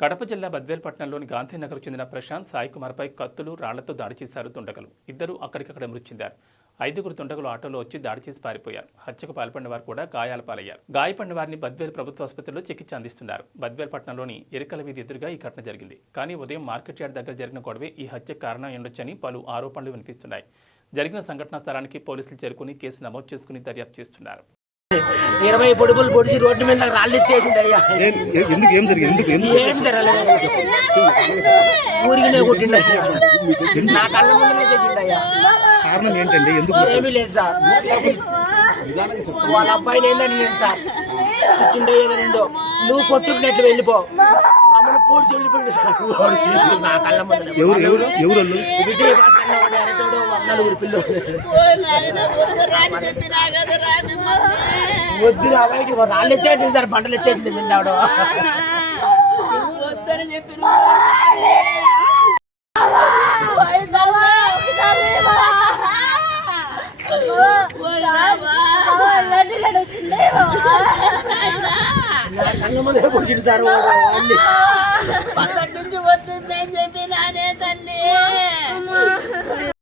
కడప జిల్లా బద్వేల్పట్నంలోని గాంధీనగర్ చెందిన ప్రశాంత్ సాయి కుమార్పై కత్తులు రాళ్ళతో దాడి చేశారు దుండగలు ఇద్దరు అక్కడికక్కడ మృతి చెందారు ఐదుగురు దుండగులు ఆటోలో వచ్చి దాడి చేసి పారిపోయారు. హత్యకు పాల్పడిన వారు కూడా గాయాల పాలయ్యారు. గాయపడిన వారిని బద్వేల్ ప్రభుత్వ ఆసుపత్రిలో చికిత్స అందిస్తున్నారు. బద్వేల్పట్నంలోని ఎరికల వీధి ఎదురుగా ఈ ఘటన జరిగింది. కానీ ఉదయం మార్కెట్ యార్డ్ దగ్గర జరిగిన గొడవే ఈ హత్య కారణం ఉండొచ్చని పలు ఆరోపణలు వినిపిస్తున్నాయి. జరిగిన సంఘటనా స్థలానికి పోలీసులు చేరుకుని కేసు నమోదు చేసుకుని దర్యాప్తు చేస్తున్నారు. ఇరవై పొడుపులు పొడిచి రోడ్డు మీద రాళ్ళు ఎత్తేసిండు అయ్యా ఎందుకు ఏం జరిగింది ఎందుకు ఏం జరగలేదు. ఊరికినే కొట్టిండు నా కళ్ళ ముందునే చేసిండు అయ్యా కారణం ఏంటండి? ఎందుకు ఏమీ లేదు సార్. వాళ్ళ అబ్బాయిని ఏందని నేను సార్. పుట్టిండో ఏదనిందో నువ్వు కొట్టుకున్నట్లు వెళ్ళిపో. అమ్మను పూడి చెల్లిపోయింది సార్ వాడు చీపురు నా కళ్ళ ముందు ఎవరు ఎవరు ఎవరు వాళ్ళు? విజయ భాస్కర్ ఒకటి అరటోడు నలుగురు పిల్లలు వద్దు పో. రాళ్ళు ఎత్తేసింది సార్ పంటలు ఎత్తేసింది మీద ఆవిడ. నా सांगा मला म्हणजे पुढची चार वाढली